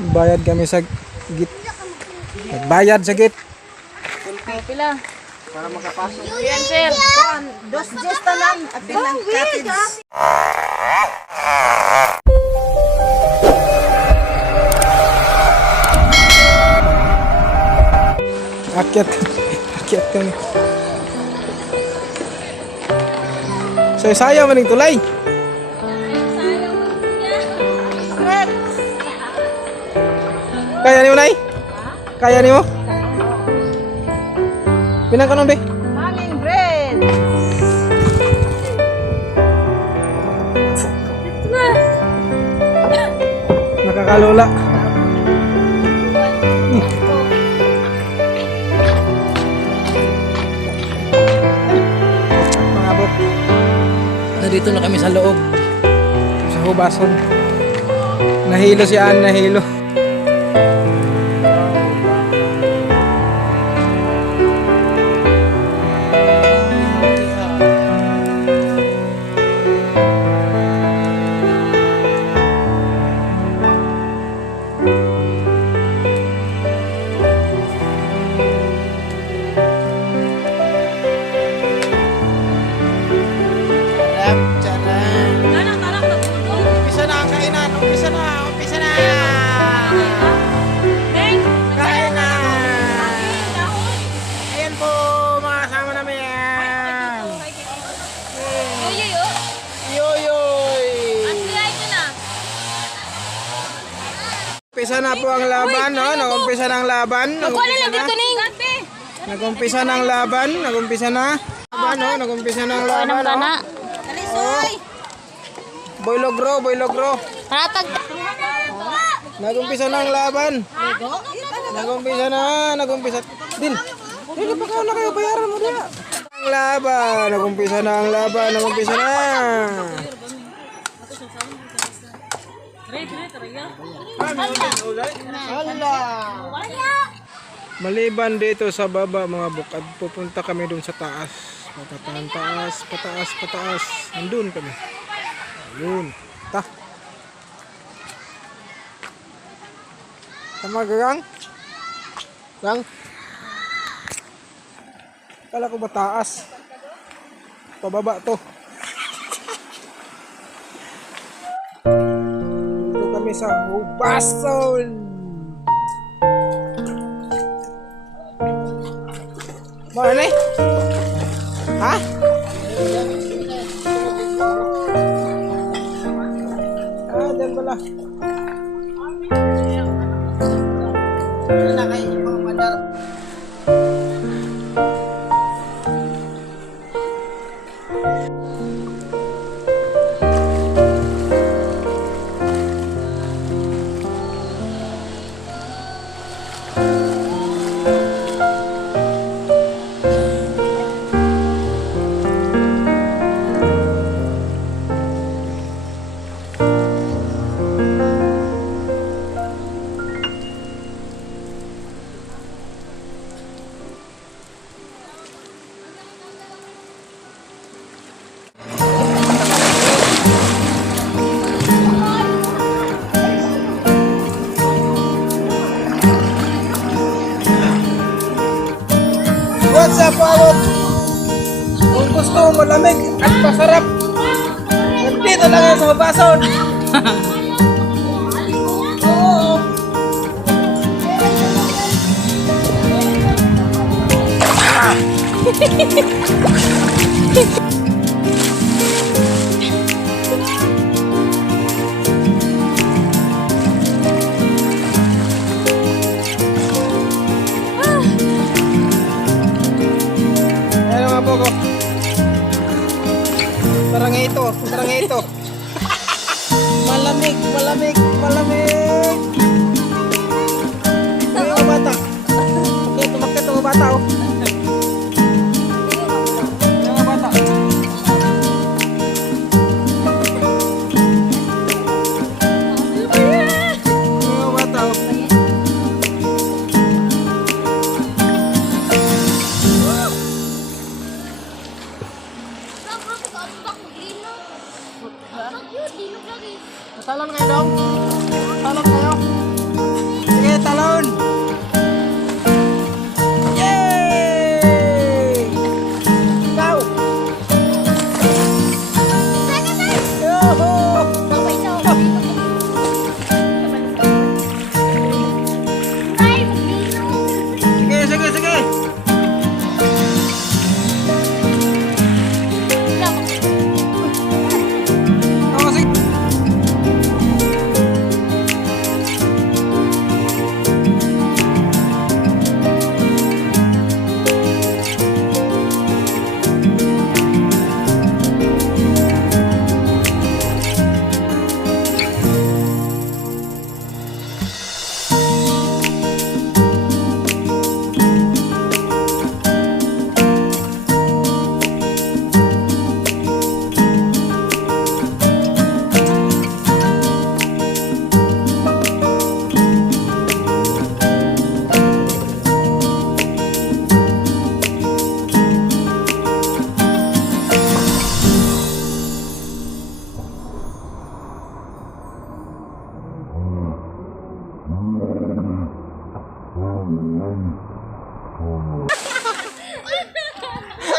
Bayad kami sa git. Nagbayad sa git. Pila? Para makapasok. Yan, sir. Dos Diyos tanan at ilang cottage. Akyat kami. Saya maning tulay. Kaya ni mo, Nay? Kaya ni mo? Pinang ka nun, be? Manging bread. Nakakalola. Mga bot. Nandito na kami sa loob. Sa hubason. Nahilo si Ann, nahilo. Umpisa na ang kainan. Umpisa na. Kain na. Ayan po mga kasama namin. Yoyoy. Umpisa na po ang laban, no? Nag-umpisa na ang laban. Nag-umpisa na ang laban. Nag-umpisa na. Nag-umpisa na ang laban, no? Boy Logro. Ratag. Nag-umpisa na ang laban. Nag-umpisa. Din pa kayo na kayo, bayaran mo diya. Ang laban. Nag-umpisa na. Maliban dito sa baba mga bukad, pupunta kami dun sa taas. Pataas. Nandun kami. Ayun. Tama gang? Gang? Kala ko ba taas? Pababa to. Dito kami sa Hubason. Mana? Ha? Diyan pala. Na kayo yung mga madar. What's up, Pawot? Kung gusto mo malamig at masarap, nandito lang yan sa Hubason. Oo. Ayan mga pogo. Tarang ito. Malamig. Ay, mga bata. Umakyat mga bata, oh. Ayan, mga bata. Talon kayo dong. Talon kayo.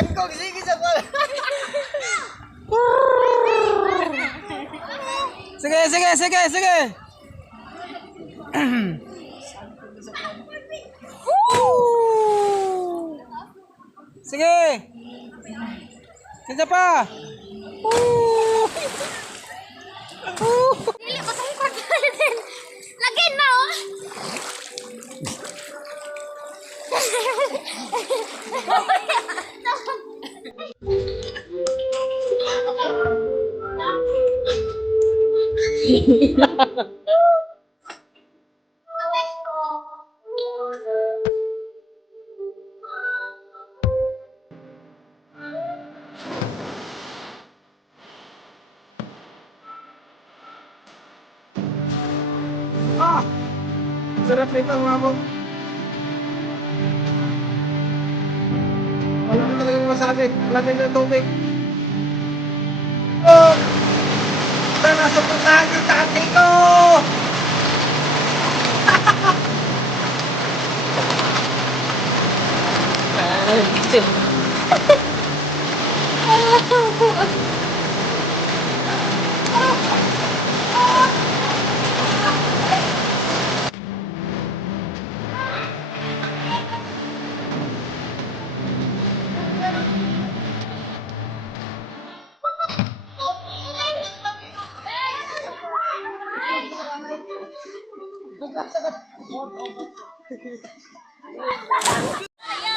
Angkong, sige sa pala. Sige, sige, sige, sige. Sige. Sige pa. Dili ko tayo kwartahin. Lagyan na oh. Ah! Sarap nito mga bong. Wala na talagang masabi. Wala na yung tubig. Oh! Sana supuntahan yung tatay ko!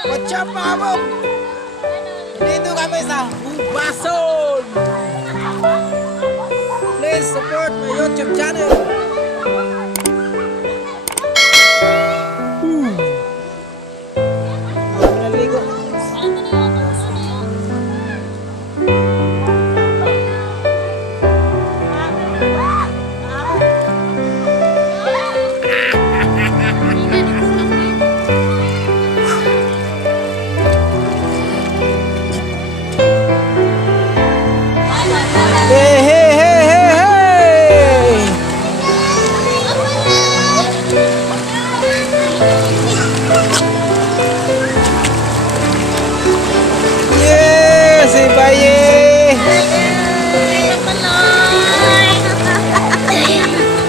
What's up mga bong? Dito kami sa Hubason! Please support my YouTube channel! Marami naligo. Hey, hey, hey, hey, hey! Yes, si Baye!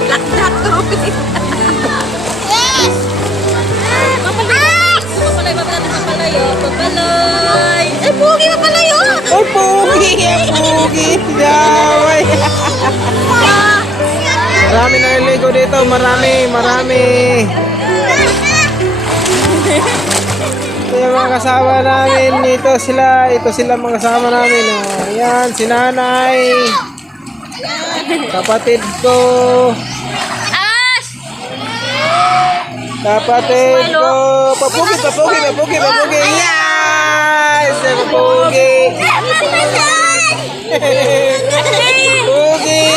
Lakdak ko. Papalay. Ay, pugi papalay oh. Ay, pugi! Pugi! Daway! Marami na naligo dito. Marami, marami. Ito yung mga kasama namin. Ito sila mga kasama namin. Oh, ayan, si nanay. Kapatid ko. Ash! Kapatid ko. Papugi, papugi, papugi, papugi. Yes! Papugi. Pugi!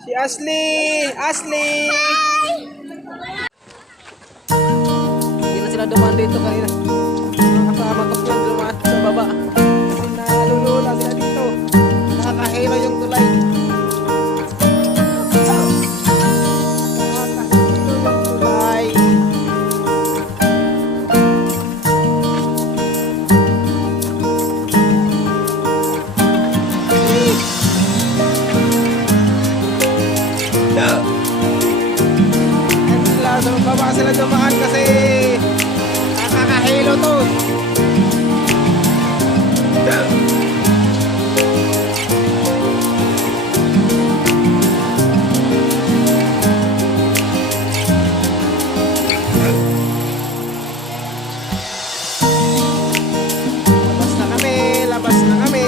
Si Ashley! Ashley! Hindi na sila dumaan dito kanina. Nakasama ko sila dumaan sa baba. Kasi nalulula sila dito. Nakakahilo yung tulay. Nakakahilo yung tulay. Sa baba sila dumaan kasi nakakahilo to. Labas na kami, labas na kami.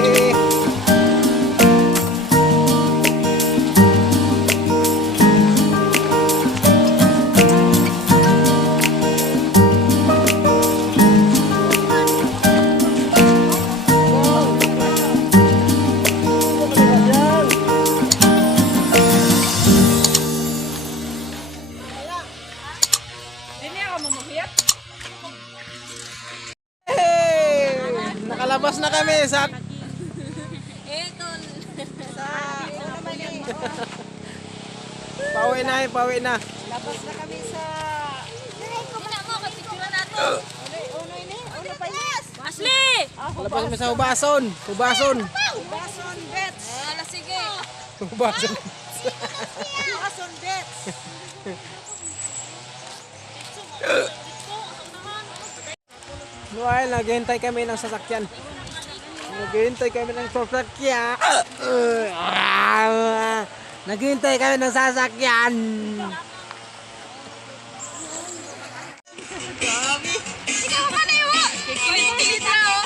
Hey! Nakalabas na kami sa Pauwi na eh, pauwi na. Labas na kami sa... Hindi mo, kapictura na to. Uno ini, uno pa yes. Ashley! Labas kami sa hubason. Hubason. Bason bets. Ala, sige. Hubason. Bason bets. Noel, naghihintay kami ng sasakyan. Naghihintay kami ng sasakyan. Naghihintay kami ng sasakyan.